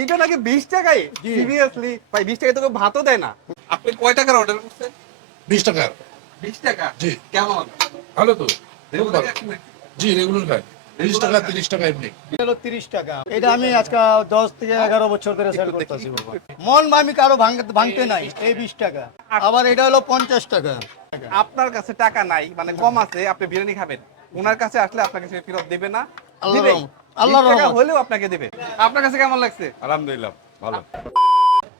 এটা নাকি 20 টাকায়? সিরিয়াসলি ভাই 20 টাকায় তো ভাতও দেয় না। আপনি কয় টাকার অর্ডার করছেন? 20 টাকা। 20 টাকা? জি। কেমন? ভালো তো। খুব রেগুলার ভালো। খাচ্ছেন নাকি? জি, রেগুলার খাই। 20 টাকা 30 টাকা এমনি। এটা হলো 30 টাকা। এটা আমি আজকে 10 থেকে 11 বছর ধরে সেল একটু দেখি, করতেছি বাবা। একটু। মন বা আমি কারো ভাঙতে নাই, এই 20 টাকা। আবার এটা হলো 50 টাকা। আপনার কাছে টাকা নাই মানে কম আছে, আপনি বিরিয়ানি খাবেন, ওনার কাছে আসলে আপনাকে সে ফেরত দেবে না? আল্লাহর দিবে। রহমত, আল্লাহর 20 টাকা রহমত। হলেও আপনাকে দিবে। আপনার কাছে কেমন লাগছে? আলহামদুলিল্লাহ ভালো।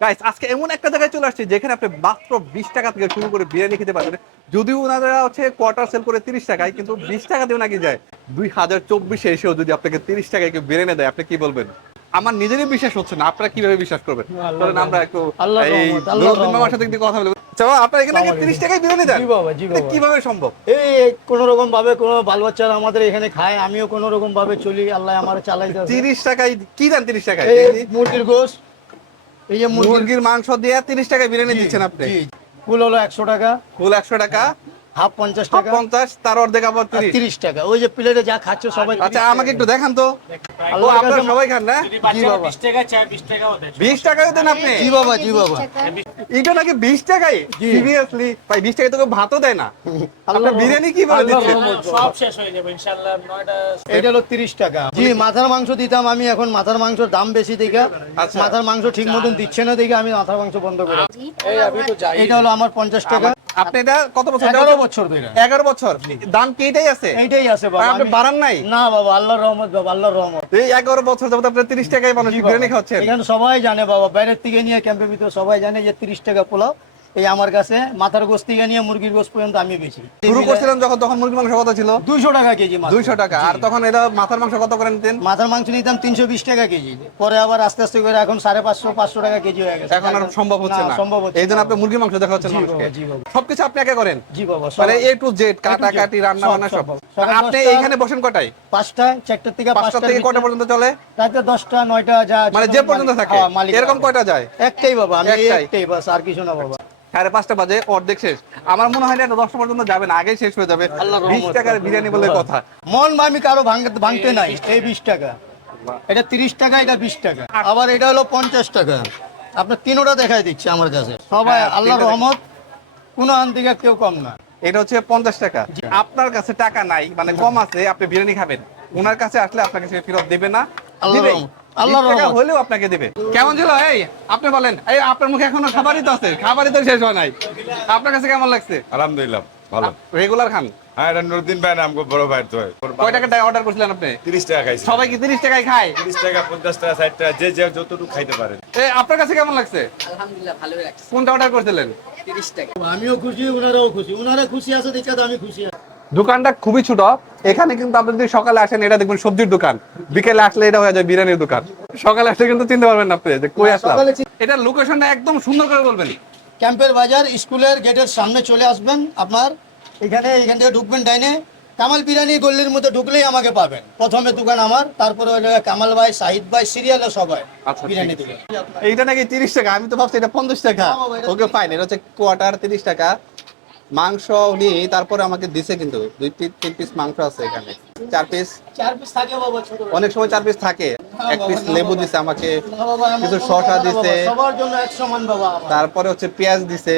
গাইস, আজকে এমন একটা জায়গায় চলে আসছে যেখানে আপনি মাত্র 20 টাকা থেকে শুরু করে বিরিয়ানি খেতে পারবেন। যদিও ওনারা হচ্ছে কোয়ার্টার সেল করে 30 টাকায়, কিন্তু 20 টাকা দিয়ে নাকি যায়। 2024 এসেও যদি আপনাকে 30 টাকায় কেউ বিরিয়ানি দেয়, আপনি কি বলবেন? আমার নিজেরই বিশ্বাস হচ্ছে না, আপনারা কিভাবে বিশ্বাস করবেন? চলেন আমরা একটু আল্লাহর এই রহমত, আল্লাহর নুরুদ্দিন মামার রহমত। সাথে একটু কথা বলবো। চলো, আপনারা এখানে নাকি 30 টাকায় বিরিয়ানি দেন? জি বাবা, জি এটা বাবা। কিভাবে সম্ভব? এই কোন রকম ভাবে কোন বাল বাচ্চারা আমাদের এখানে খায়, আমিও কোন রকম ভাবে চলি, আল্লাহ আমার চালাইতে আছে। 30 টাকায় কি দেন? 30 টাকায় এই মুরগির গোশ, এই যে মুরগির মাংস দিয়ে 30 টাকায় বিরিয়ানি দিচ্ছেন আপনি? জি, ফুল হলো 100 টাকা, ফুল 100 টাকা, হাফ 50 হাফ টাকা, 50, তার অর্ধেক আবার আর 30। 30 টাকা। ওই যে প্লেটে যা খাচ্ছ সবাই 30 আচ্ছা, টাকা। আমাকে একটু দেখান তো। ও, আল্লাহর আপনারা কাছে সবাই খান না? জি বাবা, 20 টাকায় দেন আপনি? জি বাবা, জি বাবা। এটা নাকি 20 টাকায়? জি। সিরিয়াসলি ভাই 20 টাকায় তো কেউ ভাতও দেয় না। আপনার আল্লাহর বিরিয়ানি কি বলে আল্লাহর দিচ্ছেন? রহমত। সব শেষ হয়ে যাবে ইনশাআল্লাহ 9টা। এটা হলো 30 টাকা। জি, মাথার মাংস দিতাম আমি, এখন মাথার মাংসের দাম বেশি দেখে আচ্ছা। মাথার মাংস ঠিক মতন দিচ্ছে না দেখে আমি মাথার মাংস বন্ধ করে। এটা হলো আমার 50 টাকা। আপনি এটা কত বছর? 11 বছর ধরে 11 বছর। দাম কি এটাই আছে? এইটাই আছে বাবা। আপনি আমি- বাড়ান নাই? না বাবা, আল্লাহর রহমত বাবা, আল্লাহর রহমত। এই 11 বছর যাবত আপনি 30 টাকায় মানুষ জি বাবা। বিরিয়ানি খাচ্ছেন? এখানে সবাই জানে বাবা, বাইরের থেকে নিয়ে ক্যাম্পের ভিতরে সবাই জানে যে 30 টাকা পোলাও এই আমার কাছে মাথার গোস্ত থেকে নিয়ে মুরগির গোস্ত পর্যন্ত আমি বেশি। শুরু করছিলেন যখন, তখন মুরগির মাংস কত ছিল? 200 টাকা কেজি মাত্র। 200 টাকা। আর তখন এটা মাথার মাংস কত করে নিতেন? মাথার মাংস নিতাম 320 টাকা কেজি, পরে আবার আস্তে আস্তে করে এখন 550 500 টাকা কেজি হয়ে গেছে। এখন আর সম্ভব হচ্ছে না। সম্ভব হচ্ছে এই জন্য না। আপনি মুরগির মাংস দেখাচ্ছেন জি মানুষকে। বাবা, জি বাবা। সবকিছু আপনি একা করেন? জি বাবা, মানে সব- A to Z, কাটাকাটি, রান্না বান্না সব? সকাল আপনি 10টা এখানে বসেন কটায়? 5টা 4টা থেকে 5টা থেকে কটা পর্যন্ত চলে? রাতে 10টা 9টা যা মানে যে পর্যন্ত থাকে? এরকম কয়টা যায়? একটাই বাবা, আমি এই একটাই? একটাই বাস, আর কিছু না বাবা। 5:30 বাজে, অর্ধেক শেষ। আমার মনে হয় না এটা 10টা পর্যন্ত যাবে না, আগেই শেষ হয়ে যাবে। আল্লাহর 20 রহমত। টাকার বিরিয়ানি বলে কথা। মন বা আমি কারো ভাঙতে নাই, এই 20 টাকা। এটা 30 টাকা, এটা 20 টাকা। আবার এটা হলো 50 টাকা। আপনার তিনোটা দেখাই দিচ্ছি আমার কাছে সবাই, হ্যাঁ, আল্লাহর তিনটা রহমত, কোনো আন থেকে কেউ কম না। এটা হচ্ছে 50 টাকা। আপনার কাছে টাকা নাই মানে কম আছে, আপনি বিরিয়ানি খাবেন, ওনার কাছে আসলে আপনাকে সে ফেরত দেবে না? আল্লাহর দিবে। রহমত, আল্লাহর 20 টাকা রহমত। হলেও আপনাকে দিবে। কেমন ছিল? এই আপনি বলেন, এই আপনার মুখে এখনো খাবারই তো আছে, খাবারই তো শেষ হয় নাই। আপনার কাছে কেমন লাগছে? আলহামদুলিল্লাহ ভালো। রেগুলার খান? হ্যাঁ, এটা নুরুদ্দিন ভাই নাম বড় ভাই তো। কয় টাকায় অর্ডার করছিলেন আপনি? 30 টাকা খাইছি। সবাই কি 30 টাকায় খায়? 30 টাকা 50 টাকা 60 টাকা যে যে যতটুকু খাইতে পারে। এই আপনার কাছে কেমন লাগছে? আলহামদুলিল্লাহ ভালোই লাগছে। কোনটা অর্ডার করছিলেন? 30 টাকা। আমিও খুশি, ওনারাও খুশি, ওনারা খুশি আছে দেখে তো আমি খুশি আছি। দোকানটা খুবই ছোট। এখানে কিন্তু আপনি যদি সকালে আসেন, এটা দেখবেন সবজির দোকান, বিকেলে আসলে এটা হয়ে যায় বিরিয়ানির দোকান। সকালে আসলে কিন্তু চিনতে পারবেন না আপনি যে কই আসলাম। সকালে এটা লোকেশনটা একদম সুন্দর করে বলবেন। ক্যাম্পের বাজার, স্কুলের গেটের সামনে চলে আসবেন। আপনার এখান থেকে ঢুকবেন ডাইনে, কামাল বিরিয়ানি গল্লির মধ্যে ঢুকলেই আমাকে পাবেন। প্রথমে দোকান আমার, তারপরে হলো কামাল ভাই, শাহিদ ভাই, সিরিয়ালে সবাই আচ্ছা, বিরিয়ানি ঠিক দেবে। এইটা নাকি 30 টাকা? আমি তো ভাবছি এটা 50 টাকা। না বাবা, এটা ওকে ফাইন, এটা হচ্ছে কোয়ার্টার 30 টাকা। মাংস উনি তারপরে আমাকে দিছে, কিন্তু 2-3 পিস মাংস আছে এখানে, 4 পিস। 4 পিস থাকে বাবা, ছোট। অনেক সময় 4 পিস থাকে। না 1 পিস বাবা, না লেবু বাবা। দিছে আমাকে, না বাবা, এমন কিছু কোনো শসা কথা না দিছে, বাবা, সবার জন্য এক সমান বাবা আমার। তারপরে হচ্ছে পেঁয়াজ দিছে,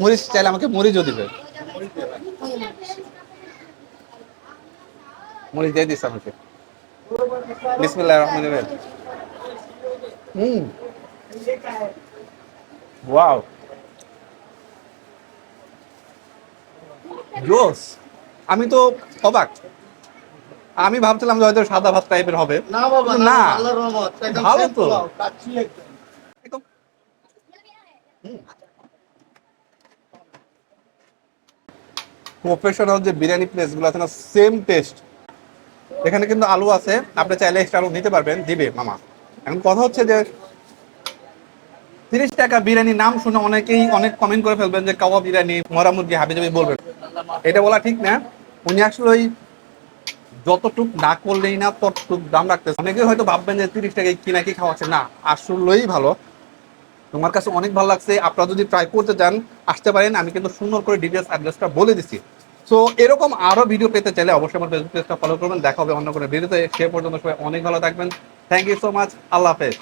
মরিচ চাইলে আমাকে মরিচও দিবে। মরিচ দিয়ে দিছে আমাকে। বিসমিল্লাহির রহমানির রহিম। ওয়াও, জোস। আমি তো অবাক। আমি ভাবছিলাম যে হয়তো সাদা ভাত টাইপের হবে। না বাবা, কিন্তু না, না, আল্লাহর রহমত, একদম ভালো same তো। পোলাও, কাচ্চি একদম। একদম প্রফেশনাল যে বিরিয়ানি প্লেস গুলো আছে না, সেম টেস্ট। এখানে কিন্তু আলু আছে, আপনি চাইলে এক্সট্রা আলু নিতে পারবেন, দিবে মামা। এখন কথা হচ্ছে যে 30 টাকা বিরিয়ানি নাম শুনে অনেকেই অনেক কমেন্ট করে ফেলবেন যে কাওয়া বিরিয়ানি, মরা মুরগি, হাবিজাবি বলবেন। এটা বলা ঠিক না। উনি আসলে ওই যতটুক না করলেই না ততটুক দাম রাখতেছে। অনেকে হয়তো ভাববেন যে 30 টাকায় কি নাকি খাওয়াচ্ছে, না, আসলেই ভালো। তোমার কাছে অনেক ভালো লাগছে। আপনারা যদি ট্রাই করতে চান আসতে পারেন, আমি কিন্তু সুন্দর করে ডিটেলস অ্যাড্রেসটা বলে দিচ্ছি। সো এরকম আরো ভিডিও পেতে চাইলে অবশ্যই আমার ফেসবুক পেজটা ফলো করবেন। দেখা হবে অন্য কোনো ভিডিওতে। সে পর্যন্ত সবাই অনেক ভালো থাকবেন। Thank you so much. আল্লাহ হাফেজ।